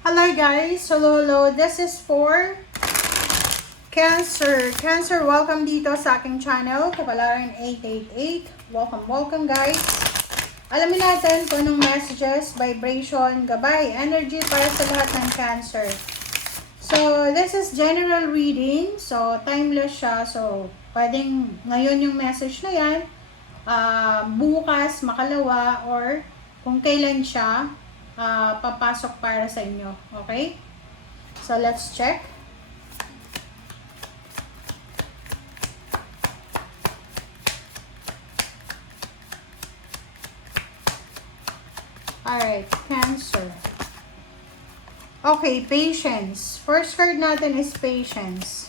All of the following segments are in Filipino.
Hello guys, hello. This is for Cancer. Cancer, welcome dito sa aking channel, Kapalaran 888. Welcome guys. Alamin natin kung anong messages, vibration, gabay, energy para sa lahat ng Cancer. So, this is general reading. So, timeless siya. So, pwedeng ngayon yung message na yan, bukas, makalawa, or kung kailan siya papasok para sa inyo. Okay? So, let's check. Alright, Cancer. Okay, patience. First card natin is patience.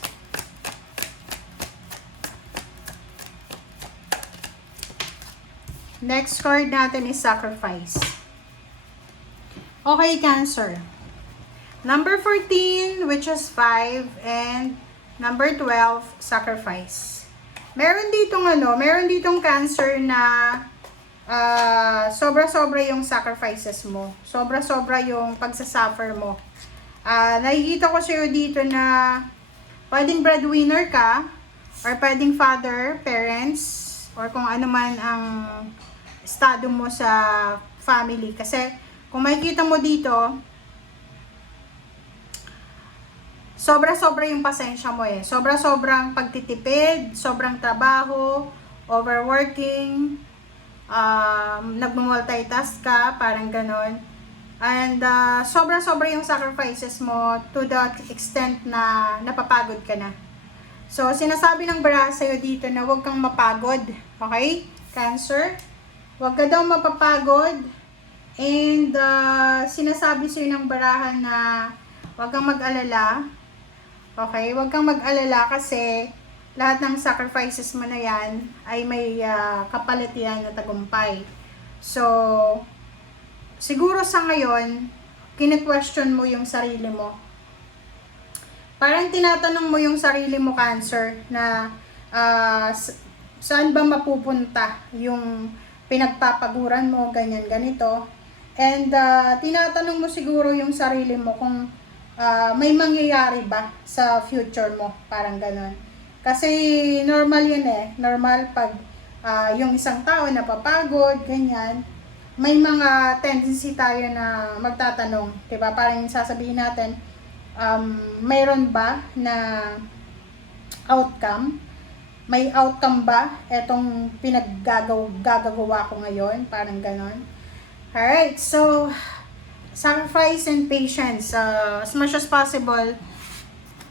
Next card natin is sacrifice. Okay, Cancer. Number 14, which is 5, and number 12, sacrifice. Meron ditong Cancer na sobra-sobra yung sacrifices mo. Sobra-sobra yung pagsasuffer mo. Nakikita ko sa'yo dito na pwedeng breadwinner ka, or pwedeng father, parents, or kung ano man ang estado mo sa family. Kasi kung makikita mo dito, sobra-sobra yung pasensya mo eh. Sobra-sobrang pagtitipid, sobrang trabaho, overworking, nagmamultitask ka, parang ganon. And sobra-sobra yung sacrifices mo to the extent na napapagod ka na. So, sinasabi ng baraha sa'yo dito na huwag kang mapagod. Okay? Cancer? Huwag ka daw mapapagod. And sinasabi sa'yo ng baraha na huwag kang mag-alala. Okay? Huwag kang mag-alala kasi lahat ng sacrifices mo na yan ay may kapalit yan na tagumpay. So, siguro sa ngayon, kine-question mo yung sarili mo. Parang tinatanong mo yung sarili mo, Cancer, na saan ba mapupunta yung pinagpapaguran mo, ganyan, ganito. And tinatanong mo siguro yung sarili mo kung may mangyayari ba sa future mo, parang ganon. Kasi normal yun eh. Normal pag yung isang tao napapagod, ganyan, may mga tendency tayo na magtatanong, diba? Parang sasabihin natin, mayroon ba na outcome? May outcome ba etong pinaggagawa ko ngayon? Parang ganon. Alright, so sacrifice and patience. As much as possible,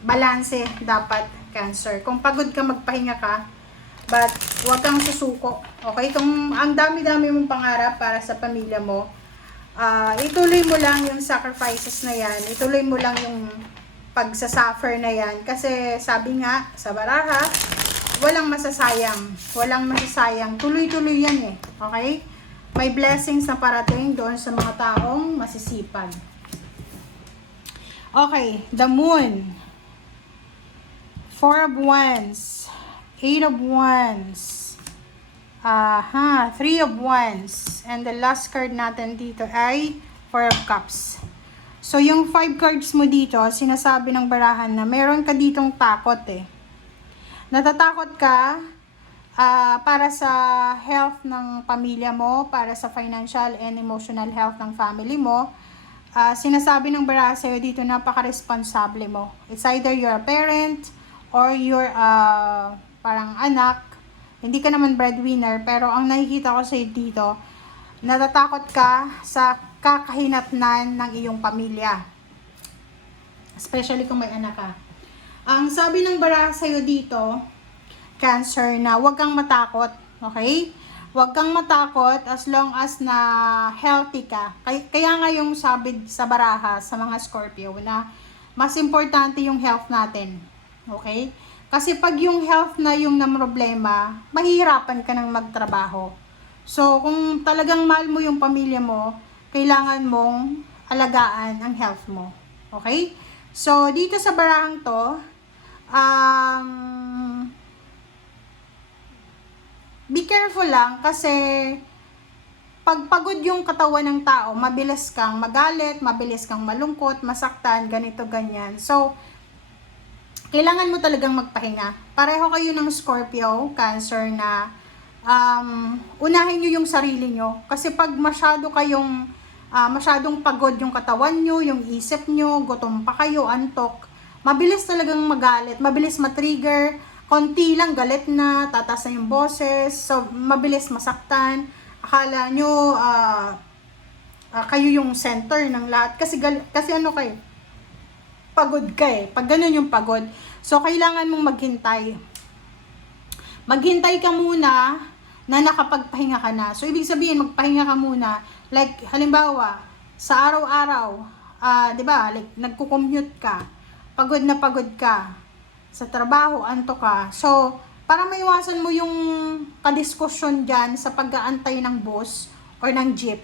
balance dapat, Cancer. Kung pagod ka, magpahinga ka, but huwag kang susuko. Okay? Kung ang dami-dami mong pangarap para sa pamilya mo, ituloy mo lang yung sacrifices na yan. Ituloy mo lang yung pagsasuffer na yan. Kasi sabi nga sa baraha, walang masasayang. Walang masasayang. Tuloy-tuloy yan eh. Okay? May blessings na parating doon sa mga taong masisipag. Okay, the moon. 4 of Wands. 8 of Wands. 3 of Wands. And the last card natin dito ay 4 of Cups. So, yung 5 cards mo dito, sinasabi ng barahan na meron ka ditong takot eh. Natatakot ka para sa health ng pamilya mo, para sa financial and emotional health ng family mo. Sinasabi ng baraha sa'yo dito, napaka-responsable mo. It's either you're a parent or you're parang anak. Hindi ka naman breadwinner, pero ang nakikita ko sa'yo dito, natatakot ka sa kakahinatnan ng iyong pamilya. Especially kung may anak ka. Ang sabi ng baraha sa'yo dito, Cancer, na huwag kang matakot, okay? Huwag kang matakot as long as na healthy ka. Kaya nga yung sabi sa baraha sa mga Scorpio na mas importante yung health natin, okay? Kasi pag yung health na yung namroblema, mahihirapan ka ng magtrabaho. So, kung talagang mahal mo yung pamilya mo, kailangan mong alagaan ang health mo, okay? So, dito sa barahang to, be careful lang kasi pag pagod yung katawan ng tao, mabilis kang magalit, mabilis kang malungkot, masaktan, ganito, ganyan. So, kailangan mo talagang magpahinga. Pareho kayo ng Scorpio, Cancer na unahin nyo yung sarili nyo. Kasi pag masyadong pagod yung katawan nyo, yung isip nyo, gutom pa kayo, antok, mabilis talagang magalit, mabilis matrigger, konti lang galit na, tataas na yung boses, so mabilis masaktan. Akala nyo kayo yung center ng lahat kasi ano kayo, pagod ka eh. Pag ganun yung pagod, so kailangan mong maghintay ka muna na nakapagpahinga ka na. So ibig sabihin magpahinga ka muna, like halimbawa sa araw-araw, 'di ba, like nagko-commute ka, pagod na pagod ka sa trabaho, antok ka. So para maiwasan mo yung kadiskusyon dyan sa pag-aantay ng bus or ng jeep,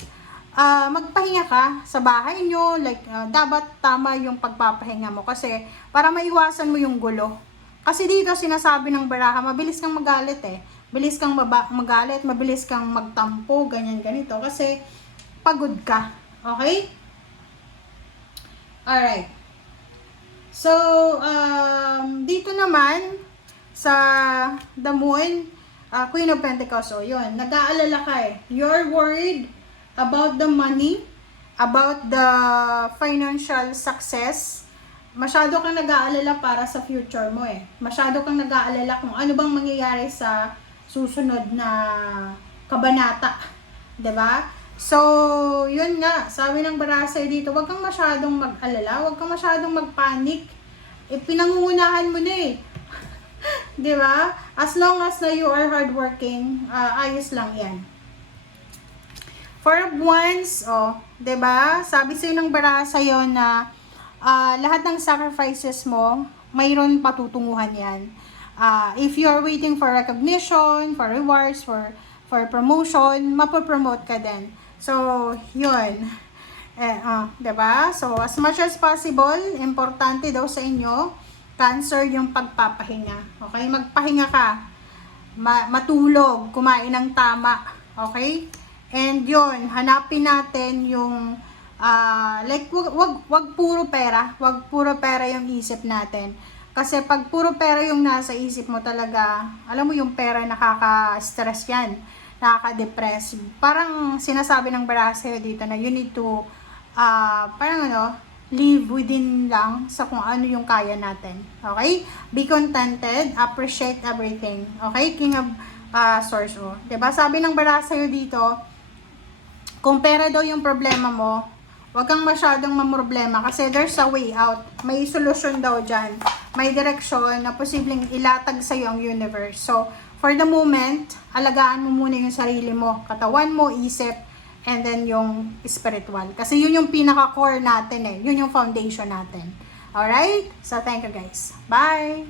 magpahinga ka sa bahay nyo, like dapat tama yung pagpapahinga mo kasi para maiwasan mo yung gulo. Kasi dito sinasabi ng baraha, mabilis kang magalit eh. Bilis kang magalit, mabilis kang magtampo, ganyan ganito kasi pagod ka. Okay? Alright. So, dito naman sa the moon, Queen of Pentacles, so yun, nag-aalala ka eh. You're worried about the money, about the financial success. Masyado kang nag-aalala para sa future mo eh. Masyado kang nag-aalala kung ano bang mangyayari sa susunod na kabanata. 'Di ba? So, yun nga, sabi ng baraha dito, wag kang masyadong mag-alala, wag kang masyadong mag-panic. Pinangungunahan mo na eh. 'Di ba? As long as na you are hardworking, ayos lang 'yan. Four of Wands, 'di ba? Sabi sa'yo ng baraha sa'yo na lahat ng sacrifices mo, mayroon patutunguhan 'yan. If you're waiting for recognition, for rewards, for promotion, mapopromote ka din. So, 'yun. 'Di ba? So, as much as possible, importante daw sa inyo, Cancer, yung pagpapahinga. Okay? Magpahinga ka. Matulog. Kumain ng tama. Okay? And yun, hanapin natin yung like, wag puro pera. Wag puro pera yung isip natin. Kasi pag puro pera yung nasa isip mo talaga, alam mo yung pera nakaka-stress yan. Nakaka-depress. Parang sinasabi ng baraha dito na you need to live within lang sa kung ano yung kaya natin. Okay? Be contented, appreciate everything. Okay? King of Swords. Diba? Sabi ng baraha sa'yo dito, kung pera daw yung problema mo, wag kang masyadong mamroblema kasi there's a way out. May solusyon daw dyan. May direksyon na posibleng ilatag sa'yo ang universe. So, for the moment, alagaan mo muna yung sarili mo, katawan mo, isip, and then yung spiritual. Kasi yun yung pinaka-core natin eh. Yun yung foundation natin. Alright? So, thank you guys. Bye!